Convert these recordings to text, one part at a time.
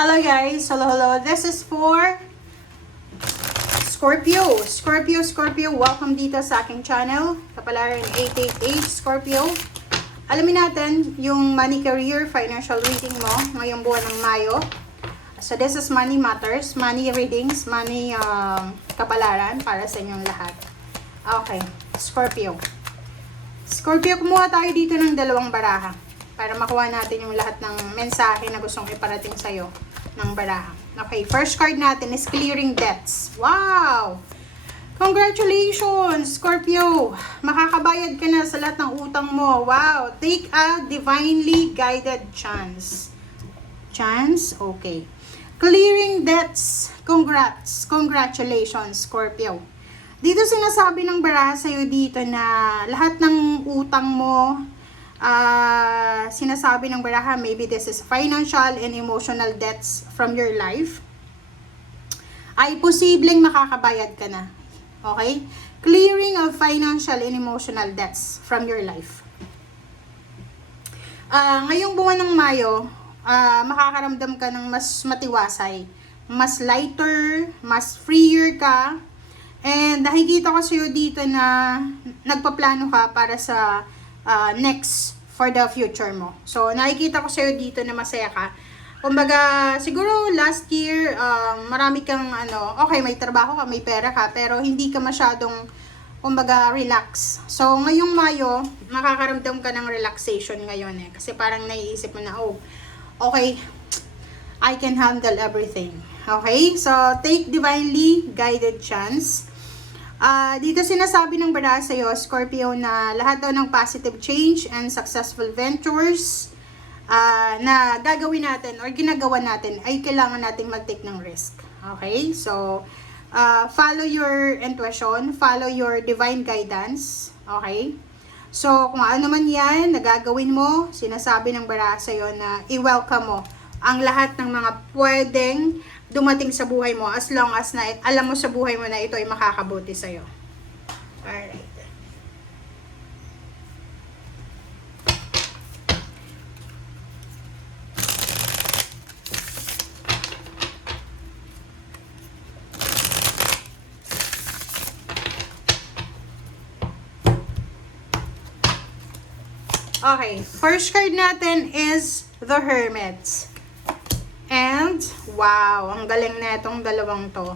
Hello guys, hello. This is for Scorpio, welcome dito sa aking channel. Kapalaran 88H Scorpio. Alamin natin yung money, career, financial reading mo ngayong buwan ng Mayo. So this is money matters, money readings, money kapalaran para sa inyong lahat. Okay, Scorpio, kumuha tayo dito ng dalawang baraha para makuha natin yung lahat ng mensahe na gustong iparating sa'yo ng baraha. Okay, first card natin is clearing debts. Wow! Congratulations, Scorpio! Makakabayad ka na sa lahat ng utang mo. Wow! Take a divinely guided chance. Chance? Okay. Clearing debts. Congrats! Congratulations, Scorpio. Dito sinasabi ng baraha sa'yo dito na lahat ng utang mo, sinasabi ng baraha, maybe this is financial and emotional debts from your life, ay posibleng makakabayad ka na. Okay? Clearing of financial and emotional debts from your life. Ngayong buwan ng Mayo, makakaramdam ka ng mas matiwasay, mas lighter, mas freer ka, and nakikita ko sa'yo dito na nagpaplano ka para sa next for the future mo. So, nakikita ko sa'yo dito na masaya ka. Kumbaga, siguro last year, marami kang okay, may trabaho ka, may pera ka, pero hindi ka masyadong, kumbaga, relax. So, ngayong Mayo, makakaramdam ka ng relaxation ngayon eh. Kasi parang naiisip mo na, oh, okay, I can handle everything. Okay? So, take divinely guided chance. Dito sinasabi ng baraha sa'yo, Scorpio, na lahat daw ng positive change and successful ventures na gagawin natin or ginagawa natin ay kailangan natin mag-take ng risk. Okay? So, follow your intuition, follow your divine guidance. Okay? So, kung ano man yan na gagawin mo, sinasabi ng baraha sa'yo na i-welcome mo ang lahat ng mga pwedeng dumating sa buhay mo as long as na alam mo sa buhay mo na ito ay makakabuti sa'yo. Alright. Okay, first card natin is the Hermit. And, wow, ang galing na itong dalawang to.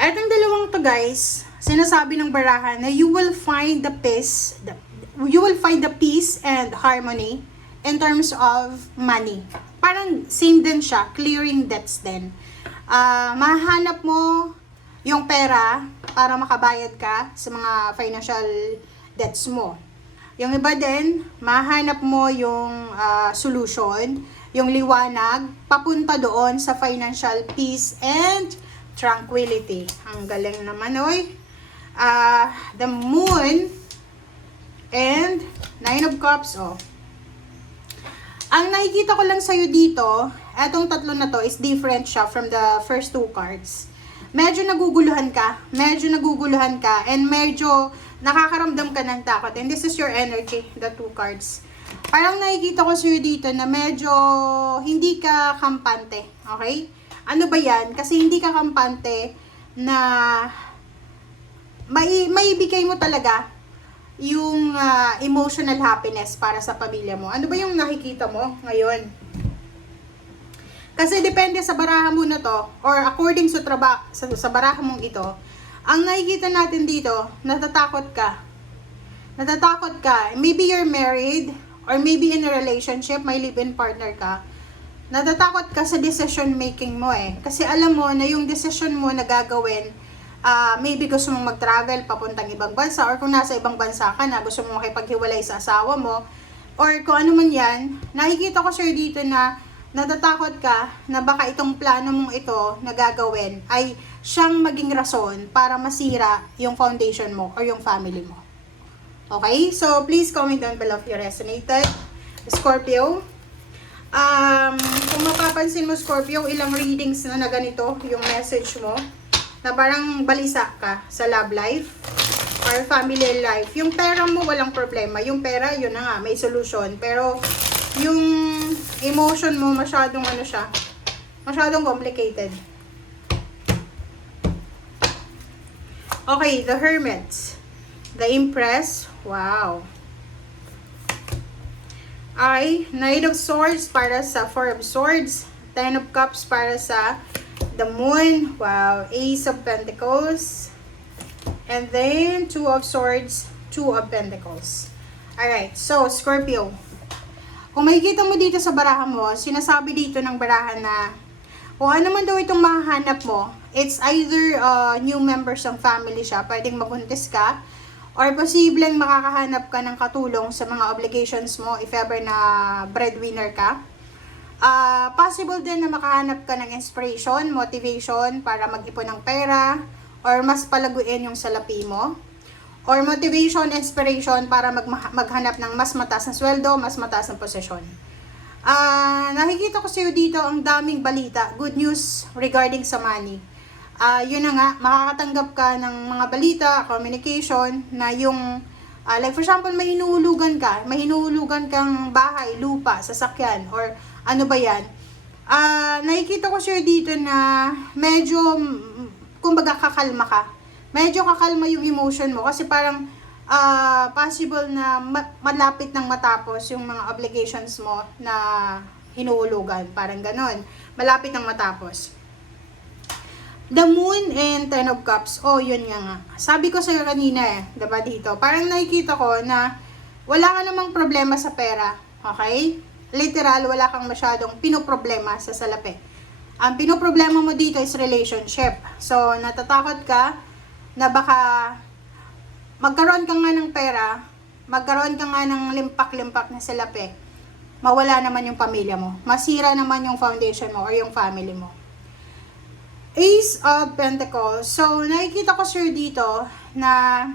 Itong dalawang to, guys, sinasabi ng baraha na you will find the peace and harmony in terms of money. Parang same din siya, clearing debts din. Mahanap mo yung pera para makabayad ka sa mga financial debts mo. Yung iba din, mahanap mo yung solution, yung liwanag, papunta doon sa financial peace and tranquility. Ang galing naman, oy. The Moon and Nine of Cups, oh. Ang nakikita ko lang sa'yo dito, etong tatlo na to is different siya from the first two cards. Medyo naguguluhan ka, and medyo nakakaramdam ka ng takot. And this is your energy, the two cards. Parang nakikita ko sa'yo dito na medyo hindi ka kampante. Okay? Ano ba yan? Kasi hindi ka kampante na maibigay mo talaga yung emotional happiness para sa pamilya mo. Ano ba yung nakikita mo ngayon? Kasi depende sa baraha mo na to, or according sa baraha mong ito, ang nakikita natin dito, natatakot ka. Maybe you're married, or maybe in a relationship, may live-in partner ka. Natatakot ka sa decision making mo eh. Kasi alam mo na yung decision mo na gagawin, maybe gusto mong mag-travel papuntang ibang bansa, or kung nasa ibang bansa ka na, gusto mong makipaghiwalay sa asawa mo, or kung ano man yan, nakikita ko sa'yo dito na natatakot ka na baka itong plano mong ito na gagawin ay siyang maging rason para masira yung foundation mo or yung family mo. Okay? So, please comment down below if you resonated. Scorpio. Kung mapapansin mo, Scorpio, ilang readings na ganito yung message mo na parang balisa ka sa love life or family life. Yung pera mo, walang problema. Yung pera, yun na nga, may solution. Pero, yung emotion mo, masyadong Masyadong complicated. Okay, the Hermit. The Empress. Wow. Ay, Knight of Swords para sa Four of Swords. Ten of Cups para sa the Moon. Wow. Ace of Pentacles. And then, Two of Swords, Two of Pentacles. Alright, so, Scorpio. Kung makikita mo dito sa barahan mo, sinasabi dito ng barahan na kung ano man daw itong mahahanap mo, it's either new members ng family siya, pwedeng magbuntis ka, or posibleng makakahanap ka ng katulong sa mga obligations mo if ever na breadwinner ka. Possible din na makahanap ka ng inspiration, motivation para mag-ipon ng pera, or mas palaguin yung salapi mo. Or motivation, inspiration para maghanap ng mas mataas na sweldo, mas mataas na posisyon. Nakikita ko sa'yo dito ang daming balita, good news regarding sa money. Yun na nga, makakatanggap ka ng mga balita, communication, na yung, like for example, may hinuhulugan kang bahay, lupa, sasakyan, or ano ba yan. Nakikita ko sa'yo dito na medyo, kumbaga kakalma ka. Medyo kakalma yung emotion mo kasi parang, possible na malapit nang matapos yung mga obligations mo na hinuhulugan. Parang ganon. Malapit nang matapos. The Moon and Ten of Cups. Oh, yun nga. Sabi ko sa'yo kanina diba dito? Parang nakikita ko na wala ka namang problema sa pera. Okay? Literal, wala kang masyadong pinoproblema sa salapi. Ang pinoproblema mo dito is relationship. So, natatakot ka na baka magkaroon ka nga ng pera, magkaroon ka nga ng limpak-limpak na salapi, mawala naman yung pamilya mo. Masira naman yung foundation mo or yung family mo. Ace of Pentacles. So, nakikita ko sir dito na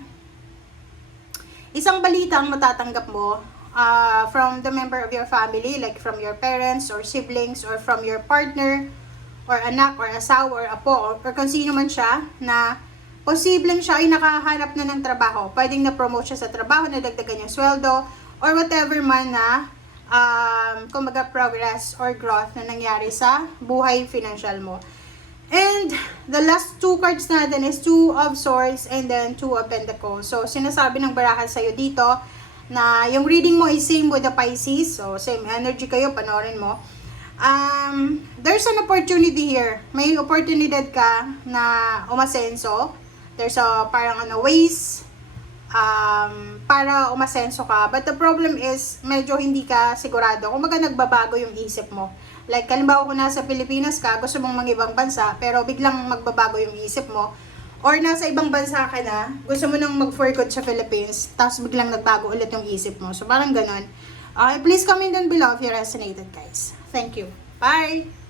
isang balita ang matatanggap mo from the member of your family, like from your parents or siblings or from your partner or anak or asawa or apo or kung sino man siya na posibleng siya ay nakahanap na ng trabaho. Pwedeng na-promote siya sa trabaho, nadagdagan yung sweldo, or whatever man na kumbaga progress or growth na nangyari sa buhay financial mo. And the last two cards natin is Two of Swords and then Two of Pentacles. So, sinasabi ng barahan sa'yo dito na yung reading mo is same with the Pisces. So, same energy kayo, panoorin mo. There's an opportunity here. May oportunidad ka na umasenso. There's a parang ways para umasenso ka. But the problem is, medyo hindi ka sigurado. Kung nagbabago yung isip mo. Like, halimbawa kung nasa Pilipinas ka, gusto mong mag-ibang bansa, pero biglang magbabago yung isip mo. Or nasa ibang bansa ka na, gusto mo nang mag-for good sa Philippines, tapos biglang nagbago ulit yung isip mo. So, parang ganon. Please comment down below if you resonated, guys. Thank you. Bye!